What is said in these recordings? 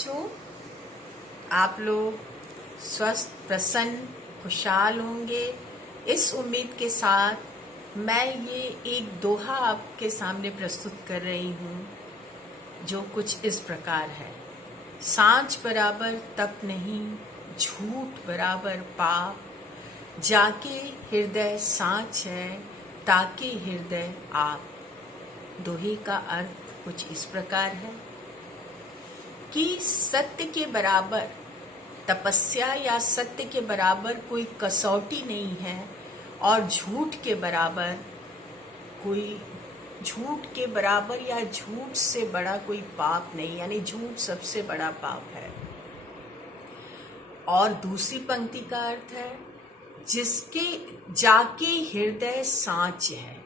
बच्चों, आप लोग स्वस्थ, प्रसन्न, खुशहाल होंगे। इस उम्मीद के साथ मैं ये एक दोहा आपके सामने प्रस्तुत कर रही हूँ, जो कुछ इस प्रकार है। सांच बराबर तप नहीं, झूठ बराबर पाप, जाके हृदय सांच है, ताके हृदय आप। दोहे का अर्थ कुछ इस प्रकार है कि सत्य के बराबर तपस्या या सत्य के बराबर कोई कसौटी नहीं है, और झूठ के बराबर या झूठ से बड़ा कोई पाप नहीं, यानी झूठ सबसे बड़ा पाप है। और दूसरी पंक्ति का अर्थ है जिसके जाके हृदय सांच है।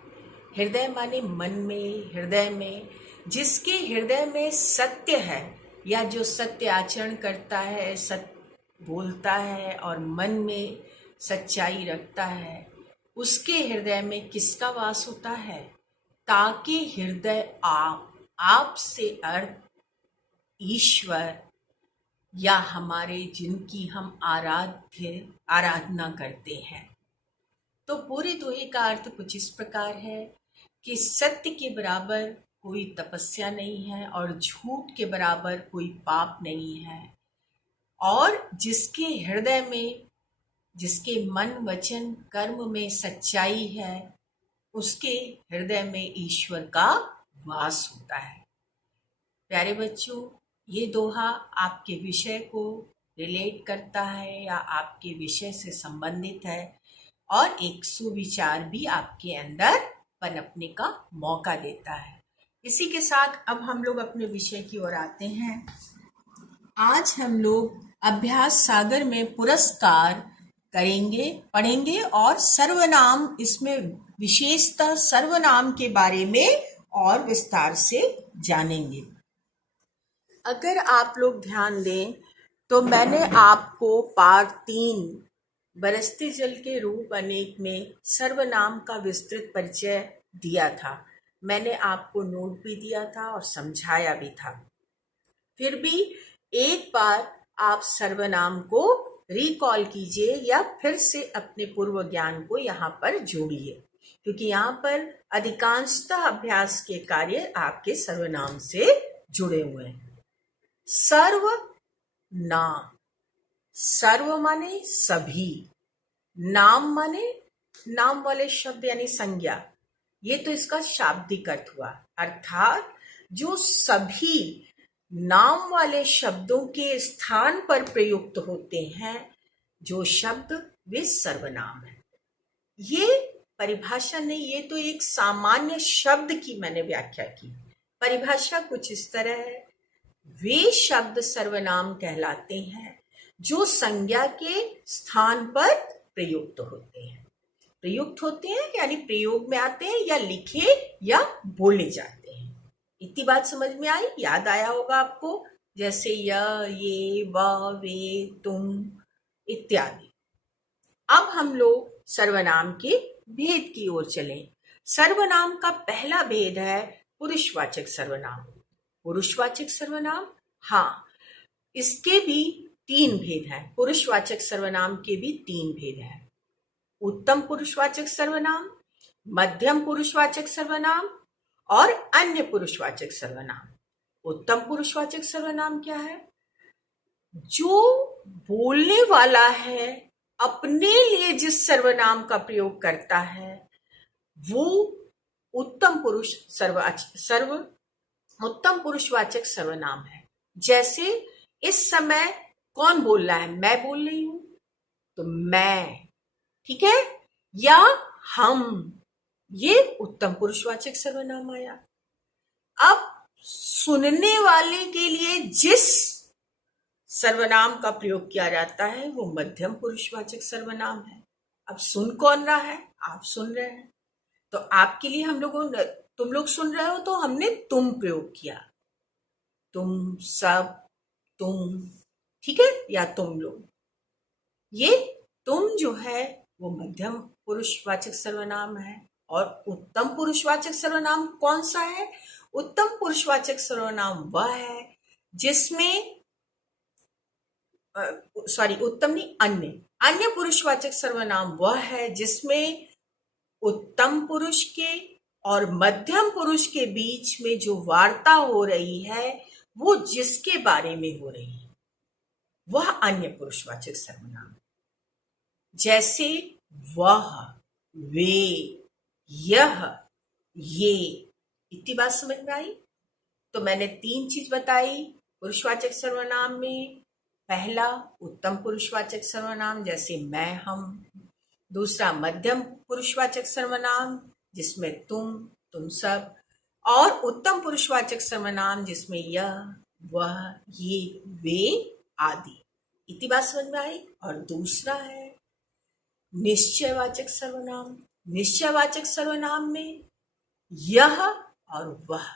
हृदय माने मन में, हृदय में, जिसके हृदय में सत्य है या जो सत्य आचरण करता है, सत्य बोलता है और मन में सच्चाई रखता है, उसके हृदय में किसका वास होता है? ताकि हृदय आप से अर्थ ईश्वर या हमारे जिनकी हम आराधना करते हैं। तो पूरे दोहे का अर्थ कुछ इस प्रकार है कि सत्य के बराबर कोई तपस्या नहीं है और झूठ के बराबर कोई पाप नहीं है, और जिसके हृदय में, जिसके मन वचन कर्म में सच्चाई है, उसके हृदय में ईश्वर का वास होता है। प्यारे बच्चों, ये दोहा आपके विषय को रिलेट करता है या आपके विषय से संबंधित है, और एक सुविचार भी आपके अंदर पनपने का मौका देता है। इसी के साथ अब हम लोग अपने विषय की ओर आते हैं। आज हम लोग अभ्यास सागर में पुरस्कार पढ़ेंगे और सर्वनाम, इसमें विशेषतः सर्वनाम के बारे में और विस्तार से जानेंगे। अगर आप लोग ध्यान दें तो मैंने आपको पाठ 3 बरसते जल के रूप अनेक में सर्वनाम का विस्तृत परिचय दिया था। मैंने आपको नोट भी दिया था और समझाया भी था। फिर भी एक बार आप सर्वनाम को रिकॉल कीजिए या फिर से अपने पूर्व ज्ञान को यहाँ पर जोड़िए, क्योंकि यहाँ पर अधिकांशतः अभ्यास के कार्य आपके सर्वनाम से जुड़े हुए हैं। सर्वनाम, सर्व माने सभी, नाम माने नाम वाले शब्द यानी संज्ञा। ये तो इसका शाब्दिक अर्थ हुआ, अर्थात जो सभी नाम वाले शब्दों के स्थान पर प्रयुक्त होते हैं, जो शब्द, वे सर्वनाम है। ये परिभाषा नहीं, ये तो एक सामान्य शब्द की मैंने व्याख्या की। परिभाषा कुछ इस तरह है, वे शब्द सर्वनाम कहलाते हैं जो संज्ञा के स्थान पर प्रयुक्त होते हैं। प्रयुक्त होते हैं यानी प्रयोग में आते हैं या लिखे या बोले जाते हैं। इतनी बात समझ में आई, याद आया होगा आपको, जैसे ये, वह, वे, तुम इत्यादि। अब हम लोग सर्वनाम के भेद की ओर चलें। सर्वनाम का पहला भेद है पुरुषवाचक सर्वनाम। पुरुषवाचक सर्वनाम, हाँ, इसके भी 3 भेद हैं। पुरुषवाचक सर्वनाम के भी 3 भेद हैं। उत्तम पुरुषवाचक सर्वनाम, मध्यम पुरुषवाचक सर्वनाम और अन्य पुरुषवाचक सर्वनाम। उत्तम पुरुषवाचक सर्वनाम क्या है? जो बोलने वाला है अपने लिए जिस सर्वनाम का प्रयोग करता है, वो उत्तम पुरुषवाचक सर्वनाम है। जैसे इस समय कौन बोल रहा है? मैं बोल रही हूं, तो मैं, ठीक है, या हम, ये उत्तम पुरुषवाचक सर्वनाम आया। अब सुनने वाले के लिए जिस सर्वनाम का प्रयोग किया जाता है वो मध्यम पुरुषवाचक सर्वनाम है। अब सुन कौन रहा है? आप सुन रहे हैं, तो आपके लिए तुम लोग सुन रहे हो तो हमने तुम प्रयोग किया। तुम सब, तुम, ठीक है, या तुम लोग। ये तुम जो है वो मध्यम पुरुषवाचक सर्वनाम है। और उत्तम पुरुषवाचक सर्वनाम कौन सा है? उत्तम पुरुषवाचक सर्वनाम वह है जिसमें उत्तम नहीं, अन्य। अन्य पुरुषवाचक सर्वनाम वह है जिसमें उत्तम पुरुष के और मध्यम पुरुष के बीच में जो वार्ता हो रही है वो जिसके बारे में हो रही है वह अन्य पुरुषवाचक सर्वनाम। जैसे वह, वे, यह, ये। इतनी बात समझ में आई? तो मैंने 3 चीज बताई पुरुषवाचक सर्वनाम में। पहला उत्तम पुरुषवाचक सर्वनाम जैसे मैं, हम। दूसरा मध्यम पुरुषवाचक सर्वनाम जिसमें तुम सब। और उत्तम पुरुषवाचक सर्वनाम जिसमें यह, वह, ये, वे आदि। इतनी बात समझ में आई? और दूसरा है निश्चयवाचक सर्वनाम। निश्चयवाचक सर्वनाम में यह और वह।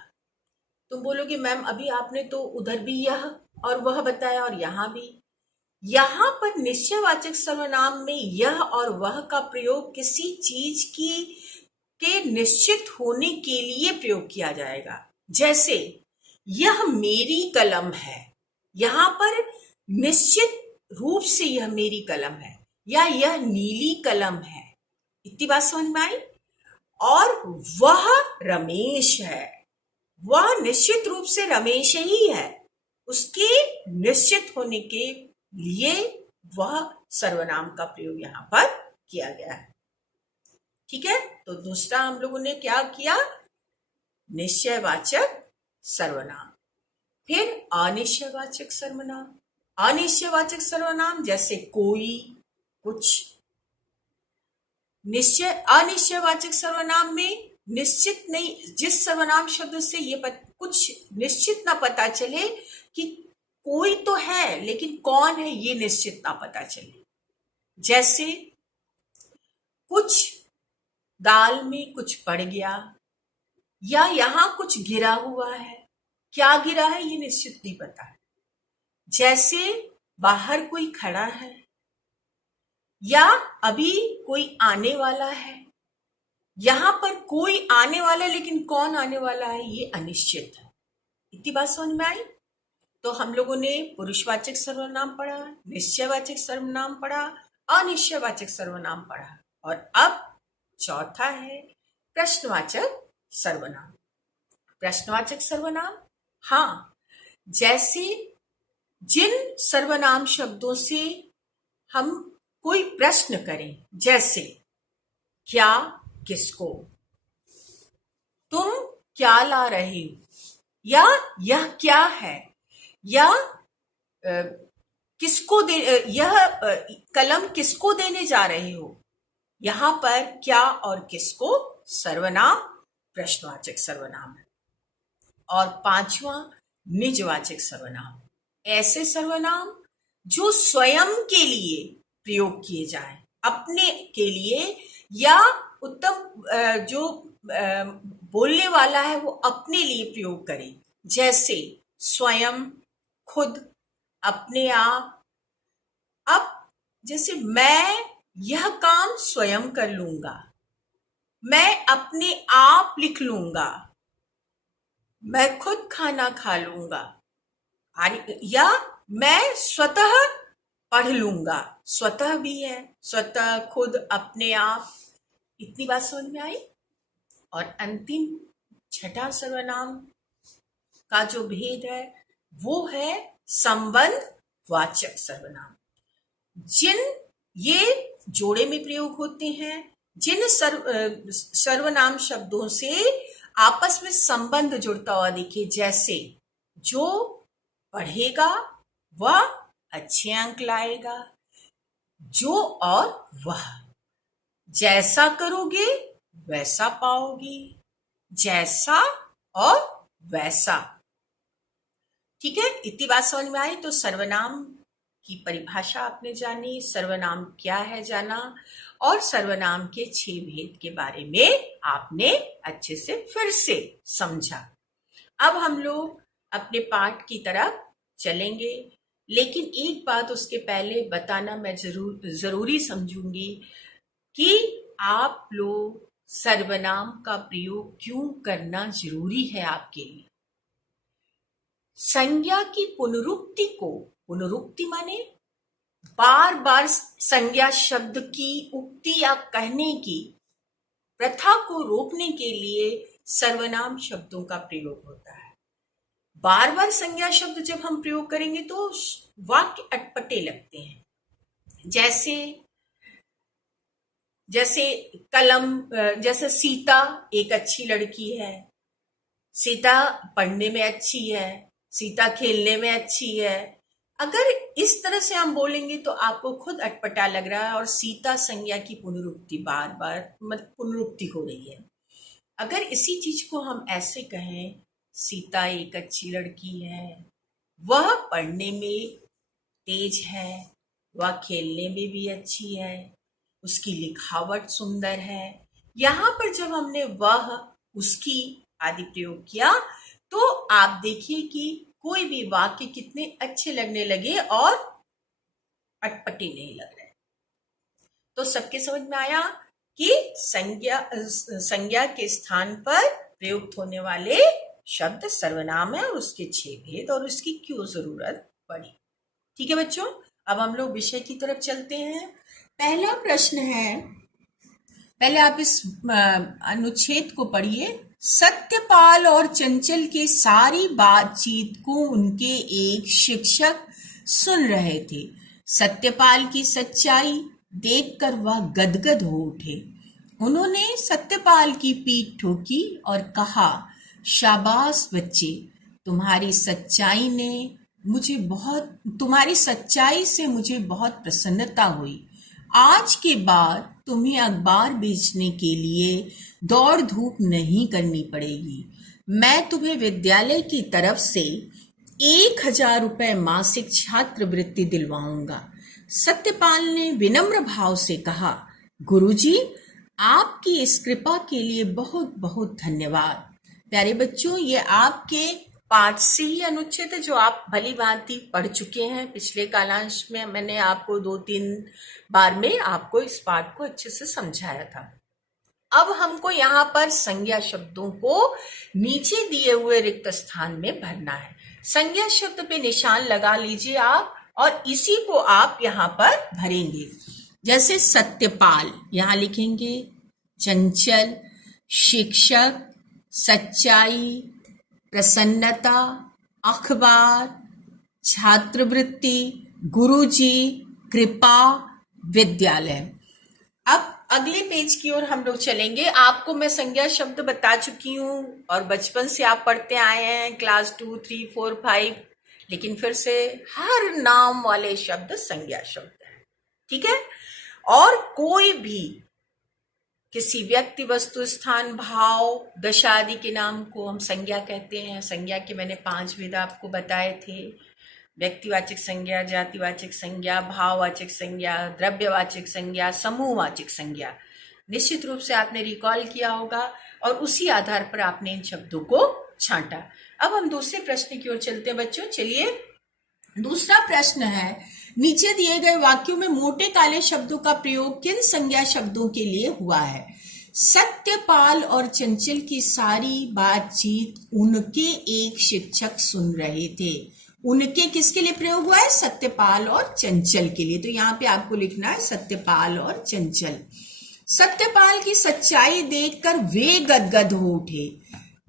तुम बोलोगे मैम अभी आपने तो उधर भी यह और वह बताया और यहां भी। यहां पर निश्चयवाचक सर्वनाम में यह और वह का प्रयोग किसी चीज की के निश्चित होने के लिए प्रयोग किया जाएगा। जैसे यह मेरी कलम है, यहां पर निश्चित रूप से यह मेरी कलम है, या यह नीली कलम है। इतनी बात समझ में आई? और वह रमेश है, वह निश्चित रूप से रमेश ही है, उसके निश्चित होने के लिए वह सर्वनाम का प्रयोग यहां पर किया गया है। ठीक है, तो दूसरा हम लोगों ने क्या किया? निश्चयवाचक सर्वनाम। फिर अनिश्चयवाचक सर्वनाम। अनिश्चयवाचक सर्वनाम जैसे कोई, कुछ। अनिश्चयवाचक सर्वनाम में निश्चित नहीं, जिस सर्वनाम शब्द से ये कुछ निश्चित ना पता चले कि कोई तो है लेकिन कौन है ये निश्चित ना पता चले। जैसे कुछ दाल में कुछ पड़ गया, या यहां कुछ गिरा हुआ है, क्या गिरा है ये निश्चित नहीं पता है। जैसे बाहर कोई खड़ा है, या अभी कोई आने वाला है। यहां पर कोई आने वाला है लेकिन कौन आने वाला है ये अनिश्चित है। इतनी बात समझ में आई? तो हम लोगों ने पुरुषवाचक सर्वनाम पढ़ा, निश्चयवाचक सर्वनाम पढ़ा, अनिश्चयवाचक सर्वनाम पढ़ा, और अब चौथा है प्रश्नवाचक सर्वनाम। प्रश्नवाचक सर्वनाम, हाँ, जैसे जिन सर्वनाम शब्दों से हम कोई प्रश्न करें, जैसे क्या, किसको, तुम क्या ला रहे हो, या यह क्या है, या किसको दे, यह कलम किसको देने जा रहे हो। यहां पर क्या और किसको सर्वनाम प्रश्नवाचक सर्वनाम है। और 5वां निजवाचक सर्वनाम, ऐसे सर्वनाम जो स्वयं के लिए प्रयोग किए जाए, अपने के लिए, या उत्तम जो बोलने वाला है वो अपने लिए प्रयोग करे। जैसे स्वयं, खुद, अपने आप। अब जैसे मैं यह काम स्वयं कर लूंगा, मैं अपने आप लिख लूंगा, मैं खुद खाना खा लूंगा, या मैं स्वतः पढ़ लूंगा। स्वतः भी है, स्वतः, खुद, अपने आप। इतनी बात समझ में आई? और अंतिम छठा सर्वनाम का जो भेद है वो है संबंध वाचक सर्वनाम। जिन ये जोड़े में प्रयोग होते हैं, जिन सर्वनाम शब्दों से आपस में संबंध जुड़ता हुआ दिखे। जैसे जो पढ़ेगा वह अच्छे अंक लाएगा, जो और वह, जैसा करोगे वैसा पाओगे, जैसा और वैसा। ठीक है, इतनी बात समझ में आई? तो सर्वनाम की परिभाषा आपने जानी, सर्वनाम क्या है जाना, और सर्वनाम के 6 भेद के बारे में आपने अच्छे से फिर से समझा। अब हम लोग अपने पाठ की तरफ चलेंगे, लेकिन एक बात उसके पहले बताना मैं जरूरी समझूंगी कि आप लोग सर्वनाम का प्रयोग क्यों करना जरूरी है आपके लिए। संज्ञा की पुनरुक्ति को, पुनरुक्ति माने बार बार संज्ञा शब्द की उक्ति या कहने की प्रथा को रोकने के लिए सर्वनाम शब्दों का प्रयोग होता है। बार बार संज्ञा शब्द जब हम प्रयोग करेंगे तो वाक्य अटपटे लगते हैं। जैसे कलम, जैसे सीता एक अच्छी लड़की है, सीता पढ़ने में अच्छी है, सीता खेलने में अच्छी है। अगर इस तरह से हम बोलेंगे तो आपको खुद अटपटा लग रहा है और सीता संज्ञा की पुनरुक्ति बार बार पुनरुक्ति हो रही है। अगर इसी चीज को हम ऐसे कहें, सीता एक अच्छी लड़की है, वह पढ़ने में तेज है, वह खेलने में भी अच्छी है, उसकी लिखावट सुंदर है। यहां पर जब हमने वह, उसकी आदि प्रयोग किया तो आप देखिए कि कोई भी वाक्य कितने अच्छे लगने लगे और अटपटे नहीं लग रहे। तो सबके समझ में आया कि संज्ञा के स्थान पर प्रयुक्त होने वाले शब्द सर्वनाम है और उसके 6 भेद और उसकी क्यों जरूरत पड़ी। ठीक है बच्चों, अब हम लोग विषय की तरफ चलते हैं। पहला प्रश्न है, पहले आप इस अनुच्छेद को पढ़िए। सत्यपाल और चंचल की सारी बातचीत को उनके एक शिक्षक सुन रहे थे। सत्यपाल की सच्चाई देखकर वह गदगद हो उठे। उन्होंने सत्यपाल की पीठ ठोकी और कहा, शाबाश बच्चे, तुम्हारी सच्चाई से मुझे बहुत प्रसन्नता हुई। आज के बाद तुम्हें अखबार बेचने के लिए दौड़ धूप नहीं करनी पड़ेगी। मैं तुम्हें विद्यालय की तरफ से 1000 रुपए मासिक छात्रवृत्ति दिलवाऊंगा। सत्यपाल ने विनम्र भाव से कहा, गुरुजी, आपकी इस कृपा के लिए बहुत बहुत धन्यवाद। प्यारे बच्चों, ये आपके पाठ से ही अनुच्छेद है जो आप भली भांति पढ़ चुके हैं। पिछले कालांश में मैंने आपको 2-3 बार में आपको इस पाठ को अच्छे से समझाया था। अब हमको यहाँ पर संज्ञा शब्दों को नीचे दिए हुए रिक्त स्थान में भरना है। संज्ञा शब्द पे निशान लगा लीजिए आप और इसी को आप यहाँ पर भरेंगे। जैसे सत्यपाल, यहाँ लिखेंगे चंचल, शिक्षक, सच्चाई, प्रसन्नता, अखबार, छात्रवृत्ति, गुरुजी, कृपा, विद्यालय। अब अगले पेज की ओर हम लोग चलेंगे। आपको मैं संज्ञा शब्द बता चुकी हूँ और बचपन से आप पढ़ते आए हैं, क्लास 2, 3, 4, 5, लेकिन फिर से हर नाम वाले शब्द संज्ञा शब्द है। ठीक है, और कोई भी किसी व्यक्ति, वस्तु, स्थान, भाव, दशा आदि के नाम को हम संज्ञा कहते हैं। संज्ञा के मैंने 5 भेद आपको बताए थे। व्यक्तिवाचक संज्ञा, जातिवाचक संज्ञा, भाववाचक संज्ञा, द्रव्यवाचक संज्ञा, समूहवाचक संज्ञा। निश्चित रूप से आपने रिकॉल किया होगा और उसी आधार पर आपने इन शब्दों को छांटा। अब हम दूसरे प्रश्न की ओर चलते हैं बच्चों। चलिए, दूसरा प्रश्न है, नीचे दिए गए वाक्यों में मोटे काले शब्दों का प्रयोग किन संज्ञा शब्दों के लिए हुआ है? सत्यपाल और चंचल की सारी बातचीत उनके एक शिक्षक सुन रहे थे। उनके किसके लिए प्रयोग हुआ है? सत्यपाल और चंचल के लिए। तो यहाँ पे आपको लिखना है सत्यपाल और चंचल। सत्यपाल की सच्चाई देखकर वे गदगद हो उठे।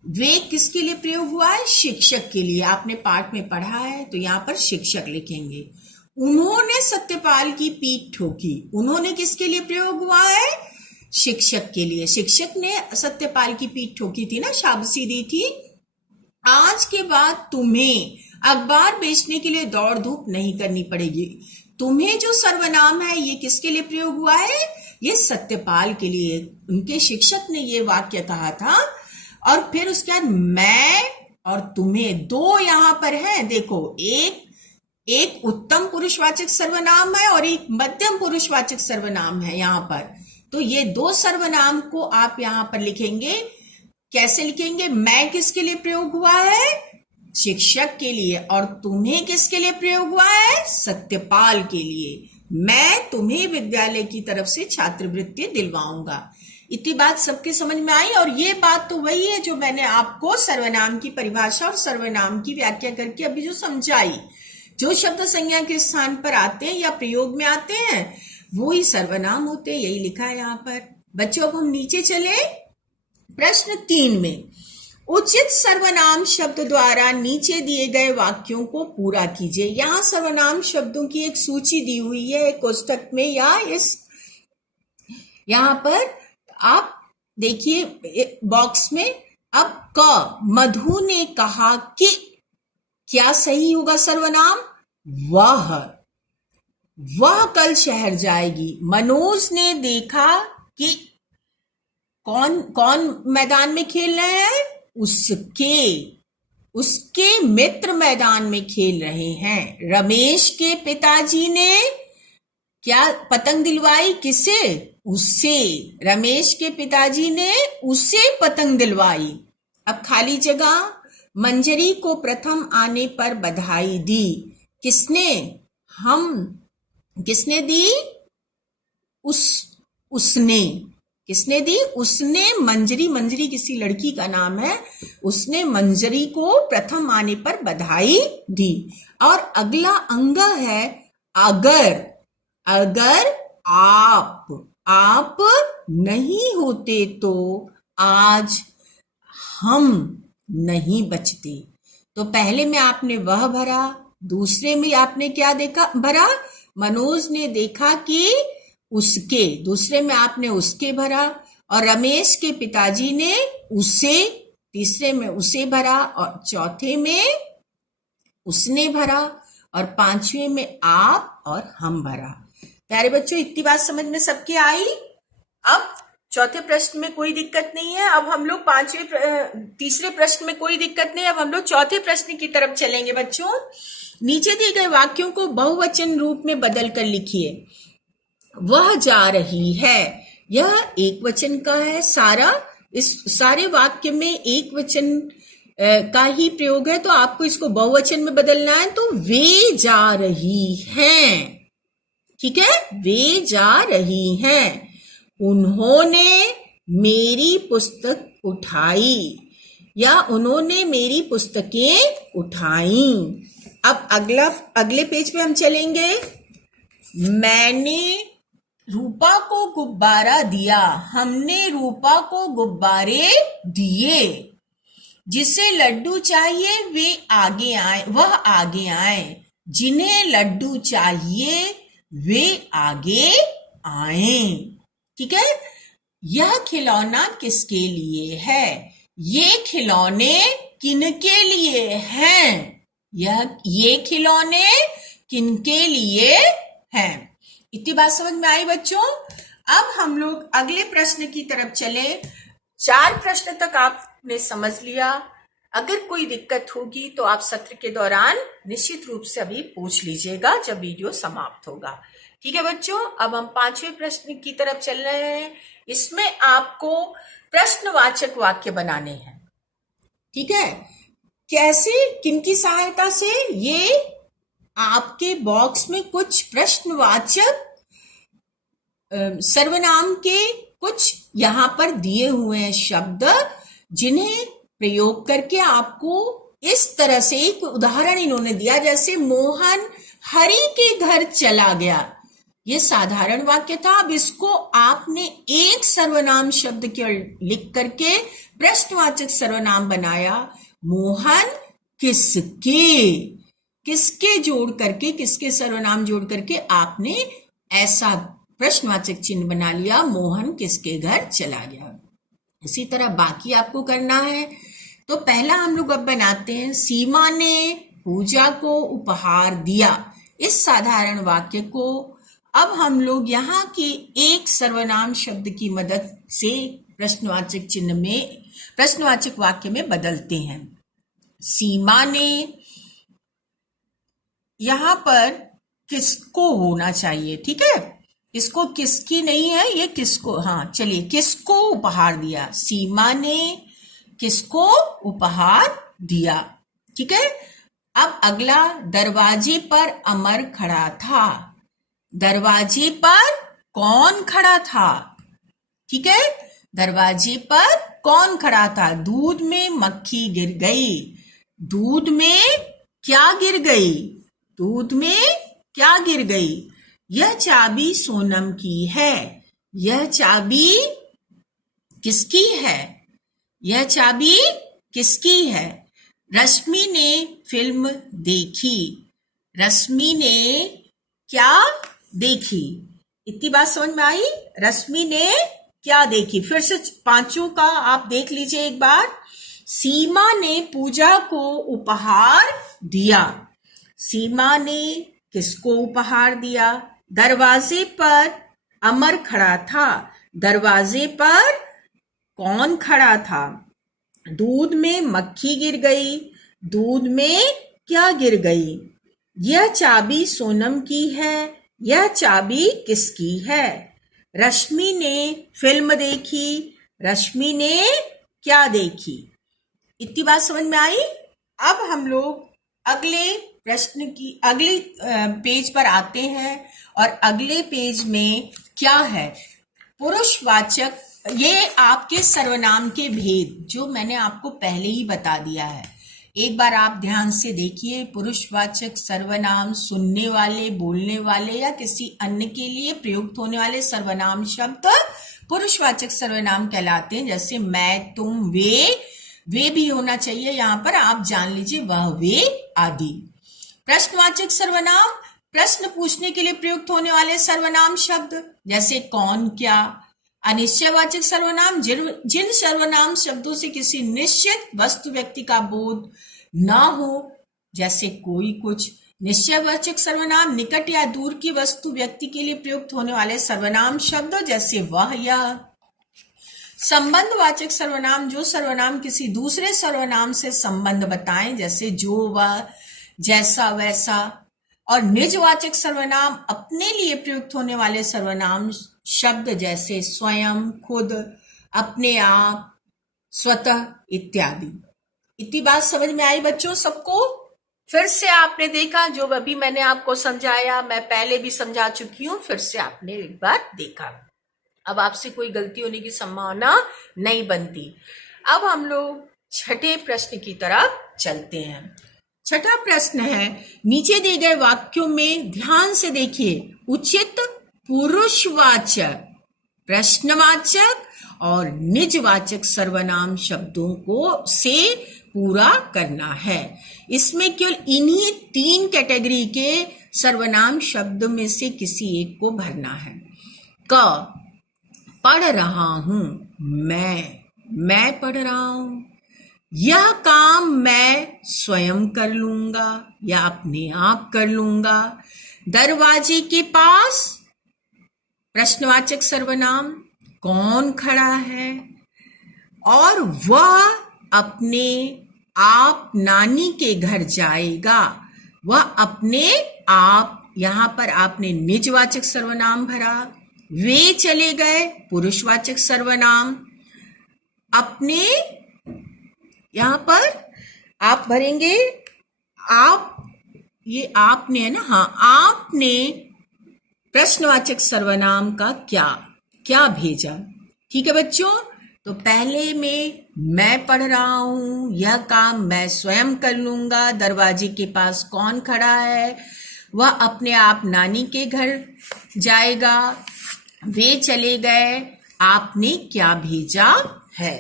वे किसके लिए प्रयोग हुआ है? शिक्षक के लिए। आपने पाठ में पढ़ा है तो यहाँ पर शिक्षक लिखेंगे। उन्होंने सत्यपाल की पीठ ठोकी। उन्होंने किसके लिए प्रयोग हुआ है? शिक्षक के लिए। शिक्षक ने सत्यपाल की पीठ ठोकी थी ना, शाबाशी दी थी। आज के बाद तुम्हें अखबार बेचने के लिए दौड़ धूप नहीं करनी पड़ेगी। तुम्हें जो सर्वनाम है ये किसके लिए प्रयोग हुआ है? ये सत्यपाल के लिए। उनके शिक्षक ने ये वाक्य कहा था। और फिर उसके बाद मैं और तुम्हें, दो यहां पर है। देखो, एक उत्तम पुरुषवाचक सर्वनाम है और एक मध्यम पुरुषवाचक सर्वनाम है यहाँ पर। तो ये दो सर्वनाम को आप यहाँ पर लिखेंगे। कैसे लिखेंगे? मैं किसके लिए प्रयोग हुआ है? शिक्षक के लिए। और तुम्हें किसके लिए प्रयोग हुआ है? सत्यपाल के लिए। मैं तुम्हें विद्यालय की तरफ से छात्रवृत्ति दिलवाऊंगा। इतनी बात सबके समझ में आई। और ये बात तो वही है जो मैंने आपको सर्वनाम की परिभाषा और सर्वनाम की व्याख्या करके अभी जो समझाई। जो शब्द संज्ञा के स्थान पर आते हैं या प्रयोग में आते हैं वो ही सर्वनाम होते हैं, यही लिखा है यहाँ पर। बच्चों अब हम नीचे चले प्रश्न 3 में। उचित सर्वनाम शब्द द्वारा नीचे दिए गए वाक्यों को पूरा कीजिए। यहाँ सर्वनाम शब्दों की एक सूची दी हुई है एक कोष्ठक में या इस यहाँ पर आप देखिए बॉक्स में। अब क, मधु ने कहा कि, क्या सही होगा सर्वनाम? वह कल शहर जाएगी। मनोज ने देखा कि कौन कौन मैदान में खेल रहे हैं? उसके मित्र मैदान में खेल रहे हैं। रमेश के पिताजी ने क्या पतंग दिलवाई? किसे? उसे। रमेश के पिताजी ने उसे पतंग दिलवाई। अब खाली जगह, मंजरी को प्रथम आने पर बधाई दी। किसने? किसने दी? उसने। किसने दी? उसने मंजरी किसी लड़की का नाम है, उसने मंजरी को प्रथम आने पर बधाई दी। और अगला अंग है अगर। अगर आप नहीं होते तो आज हम नहीं बचते। तो पहले में आपने वह भरा, दूसरे में आपने क्या भरा? मनोज ने देखा कि उसके। दूसरे में आपने उसके भरा, और रमेश के पिताजी ने उसे। तीसरे में उसे भरा, और चौथे में उसने भरा, और पांचवें में आप और हम भरा। प्यारे बच्चों, इतनी बात समझ में सबके आई? अब चौथे प्रश्न में कोई दिक्कत नहीं है। अब हम लोग तीसरे प्रश्न में कोई दिक्कत नहीं है। अब हम लोग चौथे प्रश्न की तरफ चलेंगे। बच्चों, नीचे दिए गए वाक्यों को बहुवचन रूप में बदल कर लिखिए। वह जा रही है, यह एक वचन का है। इस सारे वाक्य में एक वचन का ही प्रयोग है, तो आपको इसको बहुवचन में बदलना है। तो वे जा रही हैं, ठीक है, वे जा रही हैं। उन्होंने मेरी पुस्तक उठाई, या उन्होंने मेरी पुस्तकें उठाई। अब अगले पेज पे हम चलेंगे। मैंने रूपा को गुब्बारा दिया, हमने रूपा को गुब्बारे दिए। जिसे लड्डू चाहिए वह आगे आए। जिन्हें लड्डू चाहिए वे आगे आए। ठीक है, यह खिलौना किसके लिए है? ये खिलौने किनके लिए हैं? ये खिलौने किनके लिए हैं? इतनी बात समझ में आई बच्चों? अब हम लोग अगले प्रश्न की तरफ चले। 4 प्रश्न तक आपने समझ लिया। अगर कोई दिक्कत होगी तो आप सत्र के दौरान निश्चित रूप से अभी पूछ लीजिएगा जब वीडियो समाप्त होगा। ठीक है बच्चों, अब हम 5वें प्रश्न की तरफ चल रहे हैं। इसमें आपको प्रश्नवाचक वाक्य बनाने हैं। ठीक है, कैसे, किनकी सहायता से? ये आपके बॉक्स में कुछ प्रश्नवाचक सर्वनाम के कुछ यहां पर दिए हुए हैं शब्द, जिन्हें प्रयोग करके आपको इस तरह से एक उदाहरण इन्होंने दिया, जैसे मोहन हरि के घर चला गया। ये साधारण वाक्य था। अब इसको आपने एक सर्वनाम शब्द के लिख करके प्रश्नवाचक सर्वनाम बनाया। मोहन किसके जोड़ करके, किसके सर्वनाम जोड़ करके आपने ऐसा प्रश्नवाचक चिन्ह बना लिया, मोहन किसके घर चला गया। इसी तरह बाकी आपको करना है। तो पहला हम लोग अब बनाते हैं, सीमा ने पूजा को उपहार दिया। इस साधारण वाक्य को अब हम लोग यहाँ के एक सर्वनाम शब्द की मदद से प्रश्नवाचक चिन्ह में, प्रश्नवाचक वाक्य में बदलते हैं। सीमा ने, यहां पर किसको होना चाहिए, ठीक है, इसको किसकी नहीं है, ये किसको, हाँ चलिए, किसको उपहार दिया। सीमा ने किसको उपहार दिया। ठीक है, अब अगला, दरवाजे पर अमर खड़ा था। दरवाजे पर कौन खड़ा था? ठीक है, दरवाजे पर कौन खड़ा था? दूध में मक्खी गिर गई। दूध में क्या गिर गई? दूध में क्या गिर गई? यह चाबी सोनम की है। यह चाबी किसकी है? यह चाबी किसकी है? रश्मि ने फिल्म देखी। रश्मि ने क्या देखी? इतनी बात समझ में आई? रश्मि ने क्या देखी? फिर से पांचों का आप देख लीजिए एक बार। सीमा ने पूजा को उपहार दिया। सीमा ने किसको उपहार दिया? दरवाजे पर अमर खड़ा था। दरवाजे पर कौन खड़ा था? दूध में मक्खी गिर गई। दूध में क्या गिर गई? यह चाबी सोनम की है। यह चाबी किसकी है? रश्मि ने फिल्म देखी। रश्मि ने क्या देखी? इतनी बात समझ में आई? अब हम लोग अगले प्रश्न की अगले पेज पर आते हैं और अगले पेज में क्या है? पुरुषवाचक, ये आपके सर्वनाम के भेद जो मैंने आपको पहले ही बता दिया है। एक बार आप ध्यान से देखिए। पुरुषवाचक सर्वनाम सुनने वाले, बोलने वाले या किसी अन्य के लिए प्रयुक्त होने वाले सर्वनाम शब्द पुरुषवाचक सर्वनाम कहलाते हैं। जैसे मैं, तुम, वे भी होना चाहिए यहाँ पर, आप जान लीजिए, वह, वे आदि। प्रश्नवाचक सर्वनाम प्रश्न पूछने के लिए प्रयुक्त होने वाले सर्वनाम शब्द, जैसे कौन, क्या। अनिश्चयवाचक सर्वनाम जिन सर्वनाम शब्दों से किसी निश्चित वस्तु, व्यक्ति का बोध न हो, जैसे कोई, कुछ। निश्चयवाचक सर्वनाम निकट या दूर की वस्तु, व्यक्ति के लिए प्रयुक्त होने वाले सर्वनाम शब्द, जैसे वह, यह। संबंधवाचक सर्वनाम जो सर्वनाम किसी दूसरे सर्वनाम से संबंध बताएं, जैसे जो, वह, जैसा, वैसा। और निजवाचक सर्वनाम अपने लिए प्रयुक्त होने वाले सर्वनाम शब्द, जैसे स्वयं, खुद, अपने आप, स्वतः इत्यादि। इतनी बात समझ में आई बच्चों सबको? फिर से आपने देखा जो अभी मैंने आपको समझाया, मैं पहले भी समझा चुकी हूं, फिर से आपने एक बार देखा। अब आपसे कोई गलती होने की संभावना नहीं बनती। अब हम लोग छठे प्रश्न की तरफ चलते हैं। छठा प्रश्न है, नीचे दिए गए वाक्यों में ध्यान से देखिए, उचित पुरुषवाचक, प्रश्नवाचक और निजवाचक सर्वनाम शब्दों को से पूरा करना है। इसमें केवल इन्हीं 3 कैटेगरी के सर्वनाम शब्द में से किसी एक को भरना है। क, पढ़ रहा हूं, मैं पढ़ रहा हूं। यह काम मैं स्वयं कर लूंगा या अपने आप कर लूंगा। दरवाजे के पास प्रश्नवाचक सर्वनाम, कौन खड़ा है। और वह अपने आप नानी के घर जाएगा। वह अपने आप, यहां पर आपने निजवाचक सर्वनाम भरा। वे चले गए, पुरुषवाचक सर्वनाम। अपने, यहां पर आप भरेंगे आप, ये आपने है ना, हाँ, आपने प्रश्नवाचक सर्वनाम का क्या भेजा। ठीक है बच्चों? तो पहले में मैं पढ़ रहा हूं, यह काम मैं स्वयं कर लूंगा, दरवाजे के पास कौन खड़ा है, वह अपने आप नानी के घर जाएगा, वे चले गए, आपने क्या भेजा है।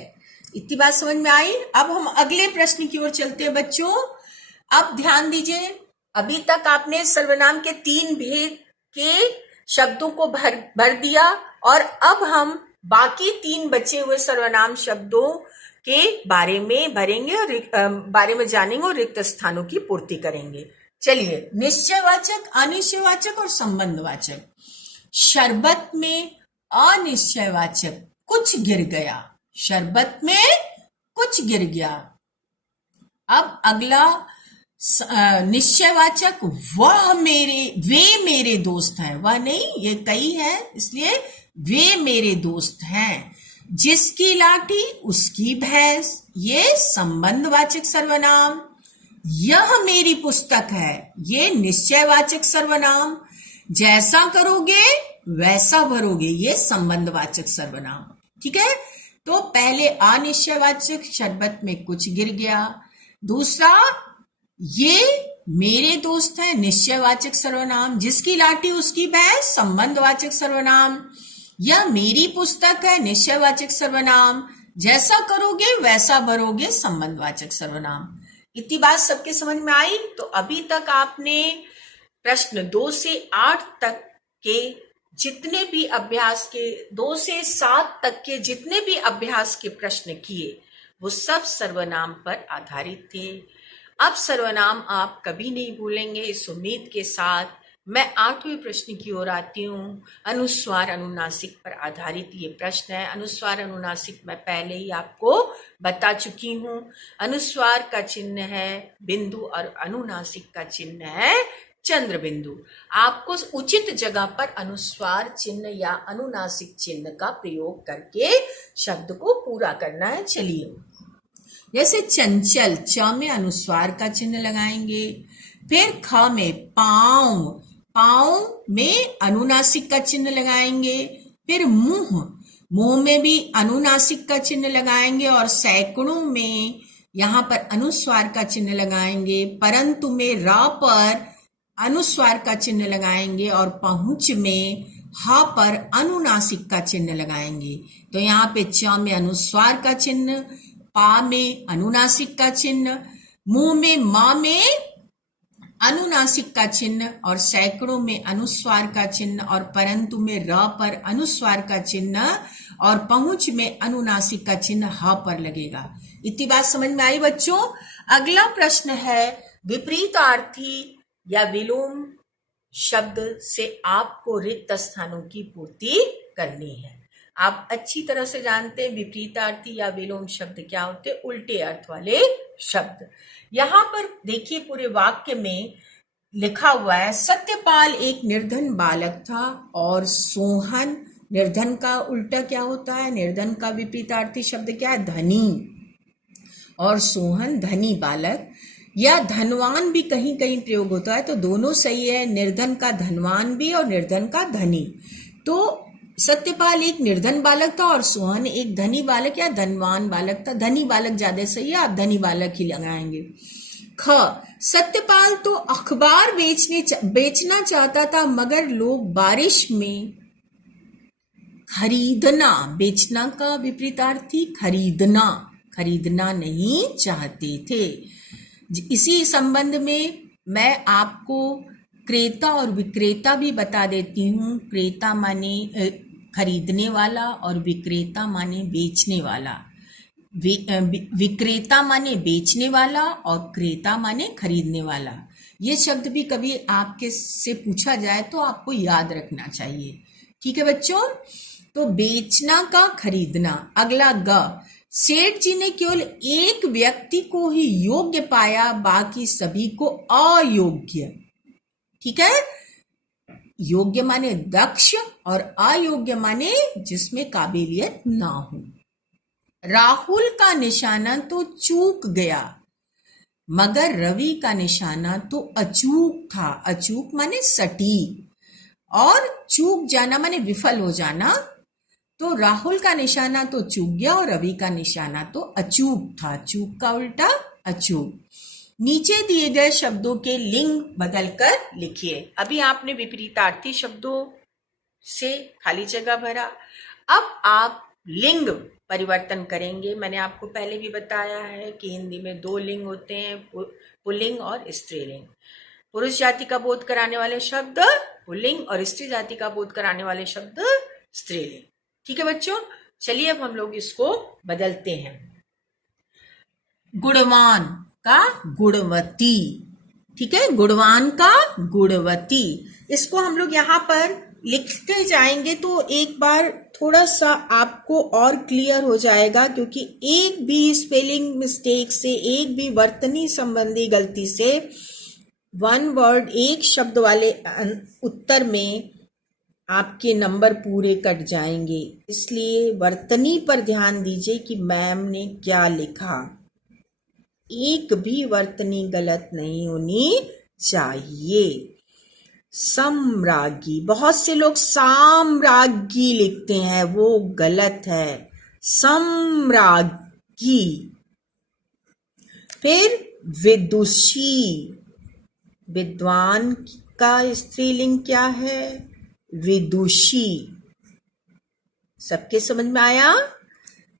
इतनी बात समझ में आई? अब हम अगले प्रश्न की ओर चलते हैं बच्चों। अब ध्यान दीजिए, अभी तक आपने सर्वनाम के 3 भेद के शब्दों को भर दिया और अब हम बाकी 3 बचे हुए सर्वनाम शब्दों के बारे में भरेंगे और बारे में जानेंगे और रिक्त स्थानों की पूर्ति करेंगे। चलिए, निश्चयवाचक, अनिश्चयवाचक और संबंधवाचक। शरबत में अनिश्चयवाचक, कुछ गिर गया। शरबत में कुछ गिर गया। अब अगला निश्चयवाचक, वे मेरे दोस्त हैं। वह नहीं, ये कई है, इसलिए वे मेरे दोस्त हैं। जिसकी लाठी उसकी भैंस, ये संबंधवाचक सर्वनाम। यह मेरी पुस्तक है, ये निश्चयवाचक सर्वनाम। जैसा करोगे वैसा भरोगे, ये संबंधवाचक सर्वनाम। ठीक है? तो पहले अनिश्चयवाचक, शरबत में कुछ गिर गया। दूसरा, ये मेरे दोस्त हैं निश्चयवाचक सर्वनाम, जिसकी लाठी उसकी भैंस संबंधवाचक सर्वनाम, या मेरी पुस्तक है निश्चयवाचक सर्वनाम, जैसा करोगे वैसा भरोगे संबंधवाचक सर्वनाम। इतनी बात सबके समझ में आई? तो अभी तक आपने प्रश्न 2 से 8 तक के जितने भी अभ्यास के 2 से 7 तक के जितने भी अभ्यास के प्रश्न किए वो सब सर्वनाम पर आधारित थे। अब सर्वनाम आप कभी नहीं भूलेंगे, इस उम्मीद के साथ मैं 8वें प्रश्न की ओर आती हूँ। अनुस्वार अनुनासिक पर आधारित ये प्रश्न है। अनुस्वार अनुनासिक मैं पहले ही आपको बता चुकी हूँ। अनुस्वार का चिन्ह है बिंदु और अनुनासिक का चिन्ह है चंद्र बिंदु। आपको उचित जगह पर अनुस्वार चिन्ह या अनुनासिक चिन्ह का प्रयोग करके शब्द को पूरा करना है। चलिए, जैसे चंचल, च में अनुस्वार का चिन्ह लगाएंगे। फिर ख में पाँव, पाँव में अनुनासिक का चिन्ह लगाएंगे। फिर मुंह, मुंह में भी अनुनासिक का चिन्ह लगाएंगे और सैकड़ों में यहाँ पर अनुस्वार का चिन्ह लगाएंगे। परंतु में रा पर अनुस्वार का चिन्ह लगाएंगे और पहुंच में हा पर अनुनासिक का चिन्ह लगाएंगे। तो यहाँ पे च में अनुस्वार का चिन्ह, पा में अनुनासिक का चिन्ह, मुंह में मा में अनुनासिक का चिन्ह और सैकड़ों में अनुस्वार का चिन्ह और परंतु में र पर अनुस्वार का चिन्ह और पहुंच में अनुनासिक का चिन्ह ह पर लगेगा। इतनी बात समझ में आई बच्चों? अगला प्रश्न है विपरीतार्थी या विलोम शब्द से आपको रिक्त स्थानों की पूर्ति करनी है। आप अच्छी तरह से जानते हैं विपरीतार्थी या विलोम शब्द क्या होते हैं, उल्टे अर्थ वाले शब्द। यहाँ पर देखिए पूरे वाक्य में लिखा हुआ है, सत्यपाल एक निर्धन बालक था और सोहन, निर्धन का उल्टा क्या होता है, निर्धन का विपरीतार्थी शब्द क्या है, धनी, और सोहन धनी बालक। या धनवान भी कहीं कहीं प्रयोग होता है, तो दोनों सही है, निर्धन का धनवान भी और निर्धन का धनी। तो सत्यपाल एक निर्धन बालक था और सोहन एक धनी बालक या धनवान बालक था। धनी बालक ज्यादा सही है, आप धनी बालक ही लगाएंगे। ख, सत्यपाल तो अखबार बेचना चाहता था मगर लोग बारिश में खरीदना, बेचना का विपरीतार्थी खरीदना, खरीदना नहीं चाहते थे। इसी संबंध में मैं आपको क्रेता और विक्रेता भी बता देती हूँ। क्रेता माने खरीदने वाला और विक्रेता माने बेचने वाला। विक्रेता माने बेचने वाला और क्रेता माने खरीदने वाला। ये शब्द भी कभी आपके से पूछा जाए तो आपको याद रखना चाहिए। ठीक है बच्चों? तो बेचना का खरीदना। अगला ग, सेठ जी ने केवल एक व्यक्ति को ही योग्य पाया, बाकी सभी को अयोग्य। ठीक है? योग्य माने दक्ष और अयोग्य माने जिसमें काबिलियत ना हो। राहुल का निशाना तो चूक गया मगर रवि का निशाना तो अचूक था। अचूक माने सटीक और चूक जाना माने विफल हो जाना। तो राहुल का निशाना तो चूक गया और रवि का निशाना तो अचूक था। चूक का उल्टा अचूक। नीचे दिए गए शब्दों के लिंग बदलकर लिखिए। अभी आपने विपरीतार्थी शब्दों से खाली जगह भरा, अब आप लिंग परिवर्तन करेंगे। मैंने आपको पहले भी बताया है कि हिंदी में 2 लिंग होते हैं, पुल्लिंग और स्त्रीलिंग। पुरुष जाति का बोध कराने वाले शब्द पुल्लिंग और स्त्री जाति का बोध कराने वाले शब्द स्त्रीलिंग। ठीक है बच्चों? चलिए अब हम लोग इसको बदलते हैं। गुणवान का गुणवती। ठीक है? गुणवान का गुणवती। इसको हम लोग यहाँ पर लिखते जाएंगे तो एक बार थोड़ा सा आपको और क्लियर हो जाएगा, क्योंकि एक भी स्पेलिंग मिस्टेक से, एक भी वर्तनी संबंधी गलती से 1 वर्ड, एक शब्द वाले उत्तर में आपके नंबर पूरे कट जाएंगे। इसलिए वर्तनी पर ध्यान दीजिए कि मैम ने क्या लिखा। एक भी वर्तनी गलत नहीं होनी चाहिए। सम्राज्ञी, बहुत से लोग साम्राज्ञी लिखते हैं, वो गलत है। सम्राज्ञी। फिर विदुषी, विद्वान का स्त्रीलिंग क्या है? विदुषी। सबके समझ में आया?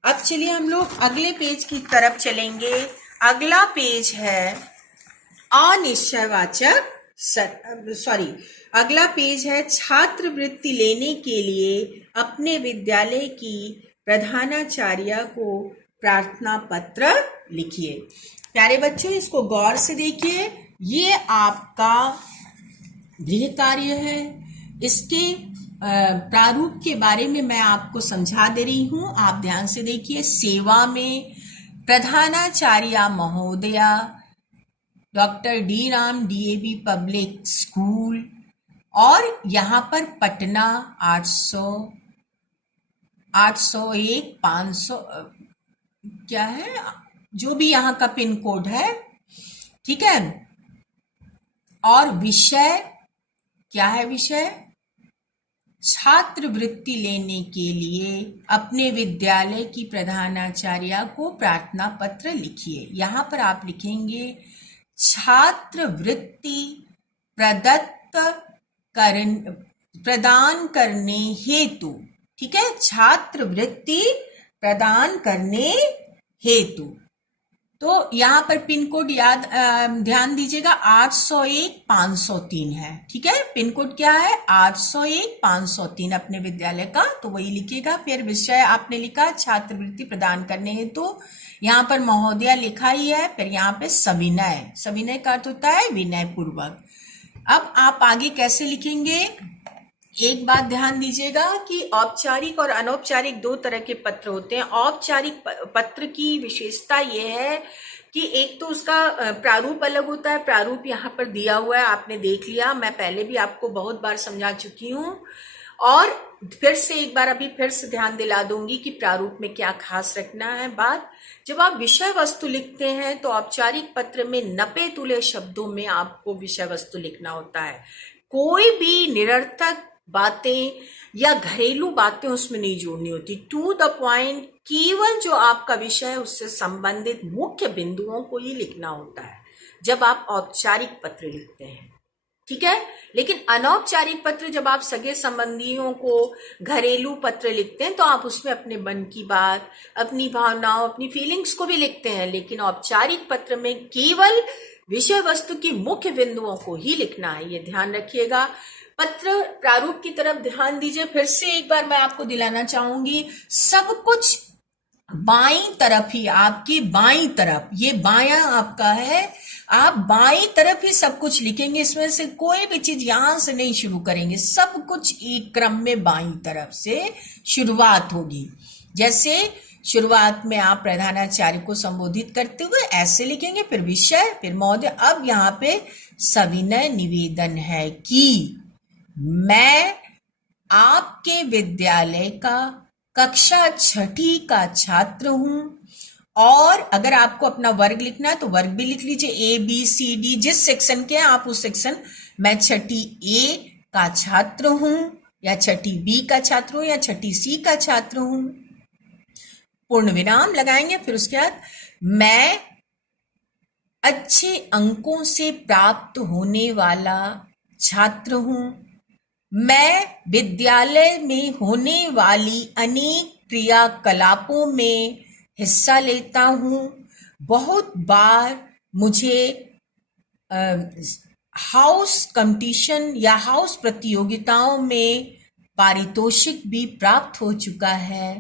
अब चलिए हम लोग अगले पेज की तरफ चलेंगे। अगला पेज है अनिश्चयवाचक अगला पेज है छात्रवृत्ति लेने के लिए अपने विद्यालय की प्रधानाचार्य को प्रार्थना पत्र लिखिए। प्यारे बच्चों, इसको गौर से देखिए। ये आपका गृह कार्य है। इसके प्रारूप के बारे में मैं आपको समझा दे रही हूं, आप ध्यान से देखिए। सेवा में प्रधानाचार्य महोदया, doctor D Ram DAV public school, और यहाँ पर पटना 801 500 क्या है, जो भी यहाँ का पिन कोड है, ठीक है। और विषय क्या है? विषय छात्रवृत्ति लेने के लिए अपने विद्यालय की प्रधानाचार्य को प्रार्थना पत्र लिखिए। यहाँ पर आप लिखेंगे छात्रवृत्ति प्रदान करने हेतु, ठीक है, छात्रवृत्ति प्रदान करने हेतु। तो यहाँ पर पिन कोड ध्यान दीजिएगा, 801 503 है, ठीक है। पिन कोड क्या है? 801 503 अपने विद्यालय का, तो वही लिखिएगा। फिर विषय आपने लिखा छात्रवृत्ति प्रदान करने हेतु, यहाँ पर महोदया लिखा ही है। फिर यहाँ पे सविनय, सविनय का अर्थ होता है विनय पूर्वक। अब आप आगे कैसे लिखेंगे? एक बात ध्यान दीजिएगा कि औपचारिक और अनौपचारिक दो तरह के पत्र होते हैं। औपचारिक पत्र की विशेषता यह है कि एक तो उसका प्रारूप अलग होता है। प्रारूप यहाँ पर दिया हुआ है, आपने देख लिया, मैं पहले भी आपको बहुत बार समझा चुकी हूँ, और फिर से एक बार अभी फिर से ध्यान दिला दूंगी कि प्रारूप में क्या खास रखना है बात। जब आप विषय वस्तु लिखते हैं तो औपचारिक पत्र में नपे तुले शब्दों में आपको विषय वस्तु लिखना होता है। कोई भी निरर्थक बातें या घरेलू बातें उसमें नहीं जोड़नी होती। टू द पॉइंट, केवल जो आपका विषय है उससे संबंधित मुख्य बिंदुओं को ही लिखना होता है जब आप औपचारिक पत्र लिखते हैं, ठीक है। लेकिन अनौपचारिक पत्र, जब आप सगे संबंधियों को घरेलू पत्र लिखते हैं तो आप उसमें अपने मन की बात, अपनी भावनाओं, अपनी फीलिंग्स को भी लिखते हैं। लेकिन औपचारिक पत्र में केवल विषय वस्तु की मुख्य बिंदुओं को ही लिखना है, ये ध्यान रखिएगा। पत्र प्रारूप की तरफ ध्यान दीजिए। फिर से एक बार मैं आपको दिलाना चाहूंगी, सब कुछ बाईं तरफ ही, आपकी बाईं तरफ, ये बायां आपका है, आप बाईं तरफ ही सब कुछ लिखेंगे। इसमें से कोई भी चीज यहां से नहीं शुरू करेंगे, सब कुछ एक क्रम में बाईं तरफ से शुरुआत होगी। जैसे शुरुआत में आप प्रधानाचार्य को संबोधित करते हुए ऐसे लिखेंगे, फिर विषय, फिर महोदय। अब यहाँ पे सविनय निवेदन है कि मैं आपके विद्यालय का कक्षा 6ठी का छात्र हूं, और अगर आपको अपना वर्ग लिखना है तो वर्ग भी लिख लीजिए, ABCD, जिस सेक्शन के हैं आप उस सेक्शन। मैं 6ठी A का छात्र हूं, या 6ठी B का छात्र हूं, या 6ठी C का छात्र हूं, पूर्ण विराम लगाएंगे। फिर उसके बाद मैं अच्छे अंकों से प्राप्त होने वाला छात्र हूं, मैं विद्यालय में होने वाली अनेक क्रियाकलापों में हिस्सा लेता हूं, बहुत बार मुझे हाउस कंपटीशन या हाउस प्रतियोगिताओं में पारितोषिक भी प्राप्त हो चुका है,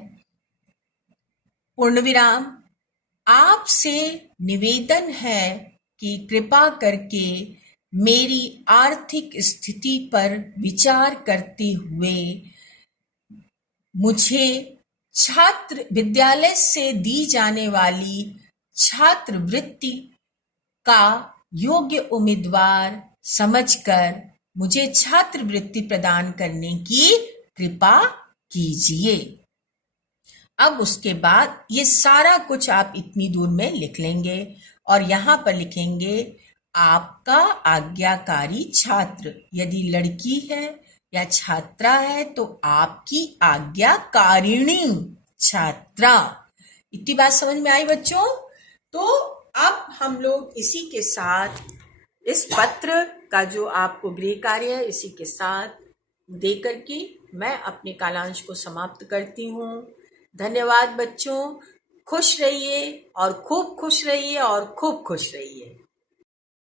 पूर्ण विराम। आपसे निवेदन है कि कृपा करके मेरी आर्थिक स्थिति पर विचार करते हुए मुझे छात्र विद्यालय से दी जाने वाली छात्रवृत्ति का योग्य उम्मीदवार समझकर मुझे छात्रवृत्ति प्रदान करने की कृपा कीजिए। अब उसके बाद ये सारा कुछ आप इतनी दूर में लिख लेंगे, और यहां पर लिखेंगे आपका आज्ञाकारी छात्र। यदि लड़की है या छात्रा है तो आपकी आज्ञाकारिणी छात्रा। इतनी बात समझ में आई बच्चों? तो अब हम लोग इसी के साथ इस पत्र का जो आपको गृह कार्य है इसी के साथ दे करके मैं अपने कालांश को समाप्त करती हूँ। धन्यवाद बच्चों। खुश रहिए और खूब खुश रहिए और खूब खुश रहिए।